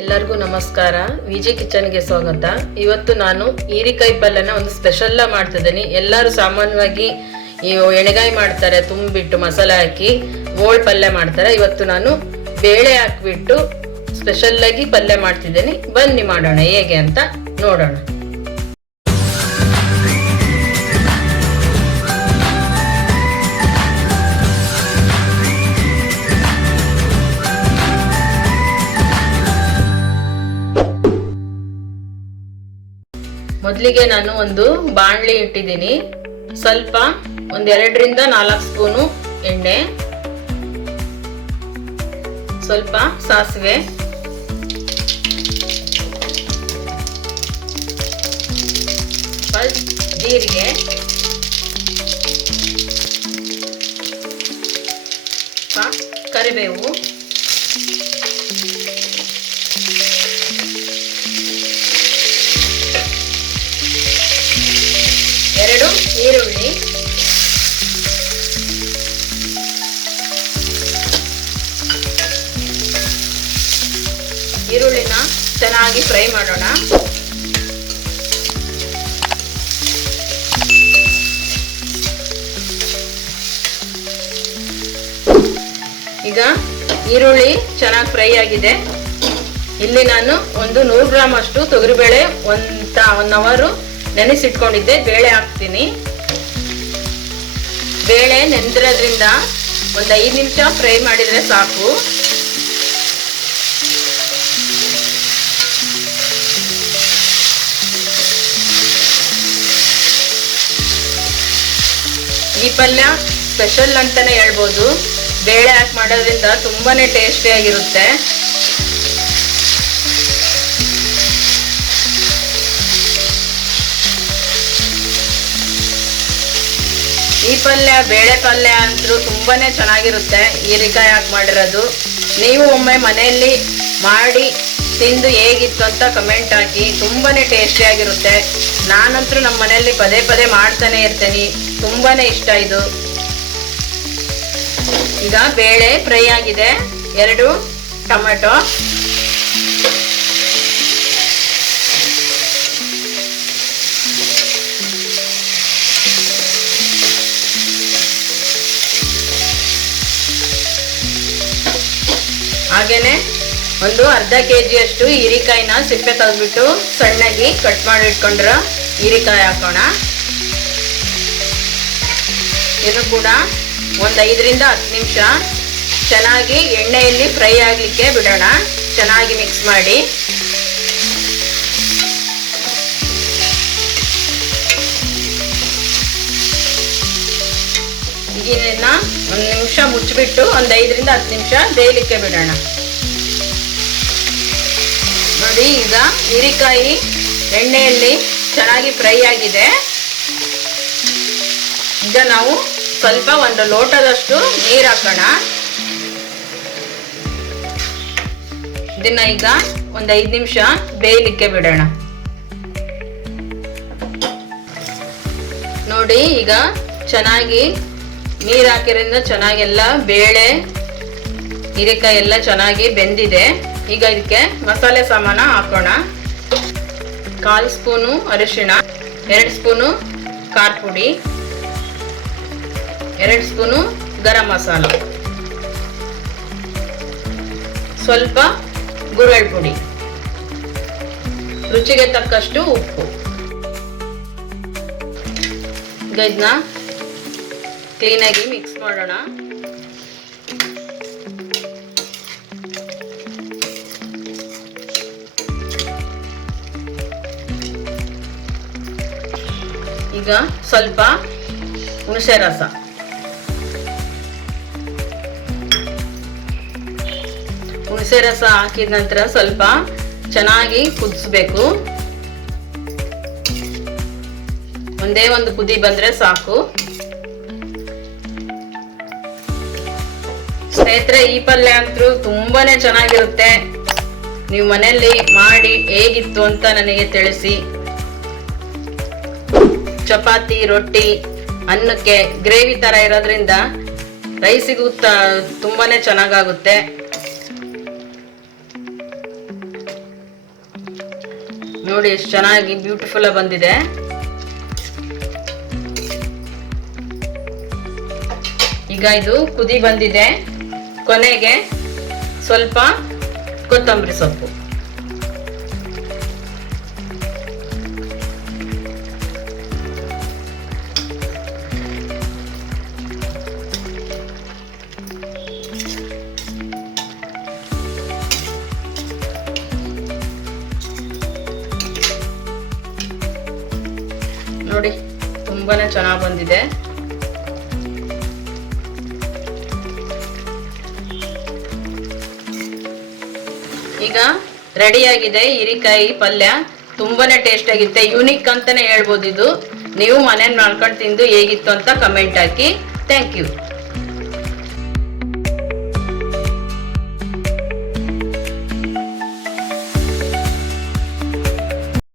ಎಲ್ಲರಿಗೂ ನಮಸ್ಕಾರ. ವಿಜಿ ಕಿಚನ್ಗೆ ಸ್ವಾಗತ. ಇವತ್ತು ನಾನು ಹೀರಿಕಾಯಿ ಪಲ್ಯನ ಒಂದು ಸ್ಪೆಷಲ್ಲ ಮಾಡ್ತಿದ್ದೀನಿ. ಎಲ್ಲರೂ ಸಾಮಾನ್ಯವಾಗಿ ಈ ಎಣೆಗಾಯಿ ಮಾಡ್ತಾರೆ, ತುಂಬಿಟ್ಟು ಮಸಾಲೆ ಹಾಕಿ ಗೋಳ್ ಪಲ್ಯ ಮಾಡ್ತಾರೆ. ಇವತ್ತು ನಾನು ಬೇಳೆ ಹಾಕ್ಬಿಟ್ಟು ಸ್ಪೆಷಲ್ ಆಗಿ ಪಲ್ಯ ಮಾಡ್ತಿದ್ದೀನಿ. ಬನ್ನಿ ಮಾಡೋಣ, ಹೇಗೆ ಅಂತ ನೋಡೋಣ. ಮೊದಲಿಗೆ ನಾನು ಒಂದು ಬಾಣಲಿ ಇಟ್ಟಿದ್ದೀನಿ. ಸ್ವಲ್ಪ ಒಂದೆರಡರಿಂದ ನಾಲ್ಕು ಸ್ಪೂನು ಎಣ್ಣೆ. ಸ್ವಲ್ಪ ಸಾಸಿವೆ. ಜೀರಿಗೆ. ಕರಿಬೇವು. ಈರುಳ್ಳಿನ ಚೆನ್ನಾಗಿ ಫ್ರೈ ಮಾಡೋಣ. ಈಗ ಈರುಳ್ಳಿ ಚೆನ್ನಾಗಿ ಫ್ರೈ ಆಗಿದೆ. ಇಲ್ಲಿ ನಾನು ಒಂದು ನೂರು ಗ್ರಾಮ್ ಅಷ್ಟು ತೊಗರಿಬೇಳೆ ಒಂದ ಒನ್ ಅವರು ನೆನೆಸಿಟ್ಕೊಂಡಿದ್ದೆ. ಬೇಳೆ ಹಾಕ್ತೀನಿ. ಬೇಳೆ ನೆಂದಿರೋದ್ರಿಂದ ಒಂದು ಐದು ನಿಮಿಷ ಫ್ರೈ ಮಾಡಿದರೆ ಸಾಕು. ಈ ಪಲ್ಯ ಸ್ಪೆಷಲ್ ಅಂತಾನೆ ಹೇಳ್ಬೋದು. ಬೇಳೆ ಹಾಕಿ ಮಾಡೋದ್ರಿಂದ ತುಂಬಾನೇ ಟೇಸ್ಟಿಯಾಗಿರುತ್ತೆ ಈ ಪಲ್ಯ ಬೇಳೆ ಪಲ್ಯ ಅಂತೂ ತುಂಬಾನೇ ಚೆನ್ನಾಗಿರುತ್ತೆ. ಹೀರೆಕಾಯಿ ಹಾಕಿ ಮಾಡಿರೋದು. ನೀವು ಒಮ್ಮೆ ಮನೆಯಲ್ಲಿ ಮಾಡಿ ತಿಂದು ಹೇಗಿತ್ತು ಅಂತ ಕಮೆಂಟ್ ಹಾಕಿ ತುಂಬಾನೇ ಟೇಸ್ಟಿಯಾಗಿರುತ್ತೆ ನಾನಂತೂ ನಮ್ಮ ಮನೆಯಲ್ಲಿ ಪದೇ ಪದೇ ಮಾಡ್ತಾನೆ ಇರ್ತೀನಿ. ತುಂಬಾನೇ ಇಷ್ಟ ಇದು. ಈಗ ಬೇಳೆ ಫ್ರೈ ಆಗಿದೆ. ಎರಡು ಟೊಮೆಟೊ. ಹಾಗೇನೆ ಒಂದು ಅರ್ಧ ಕೆ ಜಿಯಷ್ಟು ಹೀರಿಕಾಯಿನ ಸಿಪ್ಪೆ ತೆಗೆದ್ಬಿಟ್ಟು ಸಣ್ಣಗೆ ಕಟ್ ಮಾಡಿ ಇಟ್ಕೊಂಡ್ರ ಹೀರಿಕಾಯಿ ಹಾಕೋಣ. ಇದು ಕೂಡ ಒಂದು ಐದರಿಂದ ಹತ್ತು ನಿಮಿಷ ಚೆನ್ನಾಗಿ ಎಣ್ಣೆಯಲ್ಲಿ ಫ್ರೈ ಆಗಲಿಕ್ಕೆ ಬಿಡೋಣ. ಚೆನ್ನಾಗಿ ಮಿಕ್ಸ್ ಮಾಡಿ. ಇದನ್ನ ಒಂದು ನಿಮಿಷ ಮುಚ್ಚಿಬಿಟ್ಟು ಒಂದು ಐದರಿಂದ ಹತ್ತು ನಿಮಿಷ ಬೇಯಲಿಕ್ಕೆ ಬಿಡೋಣ. ನೋಡಿ, ಈಗ ಹೀರಿಕಾಯಿ ಎಣ್ಣೆಯಲ್ಲಿ ಚೆನ್ನಾಗಿ ಫ್ರೈ ಆಗಿದೆ. ಈಗ ನಾವು ಸ್ವಲ್ಪ ಒಂದು ಲೋಟದಷ್ಟು ನೀರು ಹಾಕೋಣ. ಇದನ್ನ ಈಗ ಒಂದು ಐದು ನಿಮಿಷ ಬೇಯಲಿಕ್ಕೆ ಬಿಡೋಣ. ನೋಡಿ, ಈಗ ಚೆನ್ನಾಗಿ ನೀರು ಹಾಕಿರೋದ್ರಿಂದ ಚೆನ್ನಾಗೆಲ್ಲ ಬೇಳೆ, ಹೀರೆಕಾಯಿ ಎಲ್ಲ ಚೆನ್ನಾಗಿ ಬೆಂದಿದೆ. ಈಗ ಇದಕ್ಕೆ ಮಸಾಲೆ ಸಾಮಾನ ಹಾಕೋಣ. ಕಾಲು ಸ್ಪೂನು ಅರಿಶಿಣ, ಎರಡು ಸ್ಪೂನು ಖಾರ ಪುಡಿ, ಎರಡು ಸ್ಪೂನು ಗರಂ ಮಸಾಲ. ಸ್ವಲ್ಪ ಗುರಳ್ ಪುಡಿ. ರುಚಿಗೆ ತಕ್ಕಷ್ಟು ಉಪ್ಪು. ಈಗ ಇದನ್ನ ಕ್ಲೀನಾಗಿ ಮಿಕ್ಸ್ ಮಾಡೋಣ. ಈಗ ಸ್ವಲ್ಪ ಹುಣಸೆ ರಸ. ಹುಣಸೆ ರಸ ಹಾಕಿದ ನಂತರ ಸ್ವಲ್ಪ ಚೆನ್ನಾಗಿ ಕುದಿಸ್ಬೇಕು. ಒಂದೇ ಒಂದು ಕುದಿ ಬಂದ್ರೆ ಸಾಕು. ಸ್ನೇಹಿತರೆ, ಈ ಪಲ್ಯ ಅಂತೂ ತುಂಬಾನೇ ಚೆನ್ನಾಗಿರುತ್ತೆ. ನೀವು ಮನೆಯಲ್ಲಿ ಮಾಡಿ ಹೇಗಿತ್ತು ಅಂತ ನನಗೆ ತಿಳಿಸಿ. ಚಪಾತಿ, ರೊಟ್ಟಿ, ಅನ್ನಕ್ಕೆ ಗ್ರೇವಿ ತರ ಇರೋದ್ರಿಂದ ರೈಸಿಗೂ ತುಂಬಾನೇ ಚೆನ್ನಾಗಾಗುತ್ತೆ. ನೋಡಿ ಎಷ್ಟು ಚೆನ್ನಾಗಿ ಬ್ಯೂಟಿಫುಲ್ ಬಂದಿದೆ. ಈಗ ಇದು ಕುದಿ ಬಂದಿದೆ. ಕೊನೆಗೆ ಸ್ವಲ್ಪ ಕೊತ್ತಂಬರಿ ಸೊಪ್ಪು. ನೋಡಿ, ತುಂಬಾನೇ ಚೆನ್ನಾಗಿ ಬಂದಿದೆ. ಈಗ ರೆಡಿಯಾಗಿದೆ ಹೀರಿಕಾಯಿ ಪಲ್ಯ. ತುಂಬಾನೇ ಟೇಸ್ಟ್ ಆಗಿತ್ತೆ ಯೂನಿಕ್ ಅಂತಾನೆ ಹೇಳ್ಬೋದು ಇದು. ನೀವು ಮನೇಲಿ ಮಾಡ್ಕೊಂಡು ತಿಂದು ಹೇಗಿತ್ತು ಅಂತ ಕಮೆಂಟ್ ಹಾಕಿ. Thank you